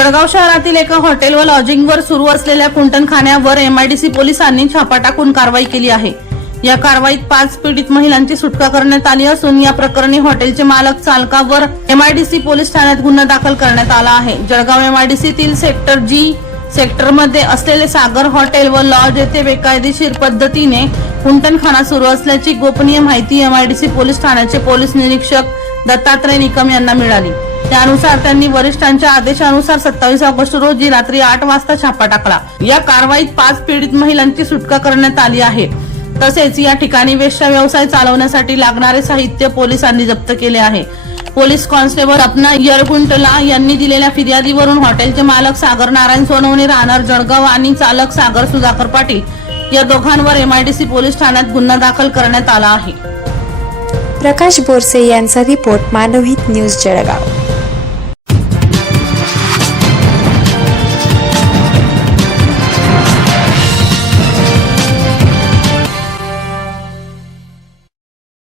जळगाव शहरातील एका हॉटेल व लॉजिंगवर सुरू असलेल्या कुंटणखान्यावर एमआयडीसी पोलिसांनी छापा टाकून कारवाई केली आहे। या कारवाईत 5 पीडित महिलांची सुटका करण्यात आली असून या प्रकरणी हॉटेलचे मालक चालकावर एमआयडीसी पोलीस ठाण्यात गुन्हा दाखल करण्यात आला आहे। जळगाव एमआयडीसीतील सेक्टर जी सेक्टरमध्ये असलेले सागर हॉटेल व लॉज येथे बेकायदेशीर पद्धतीने कुंटणखाना सुरू असल्याची गोपनीय माहिती एमआयडीसी पोलीस ठाण्याचे पोलीस निरीक्षक दत्तात्रय निकम यांना मिळाली। त्यानुसार त्यांनी वरिष्ठांच्या आदेशानुसार 27 ऑगस्ट रोजी रात्री 8 वाजता छापा टाकला। या कारवाईत 5 पीडित महिलांची सुटका करण्यात आली आहे। तसेच या ठिकाणी वेश्या व्यवसाय चालवण्यासाठी लागणारे साहित्य पोलिसांनी जप्त केले आहे। पोलीस कॉन्स्टेबल अपना यरगुंटला यांनी दिलेल्या फिर्यादीवरून हॉटेलचे मालक सागर नारायण सोनवणे राहणार जळगाव आणि चालक सागर सुधाकर पाटील या दोघांवर एमआयडीसी पोलीस ठाण्यात गुन्हा दाखल करण्यात आला आहे। प्रकाश बोरसे यांचा रिपोर्ट, मानवहित न्यूज, जळगाव।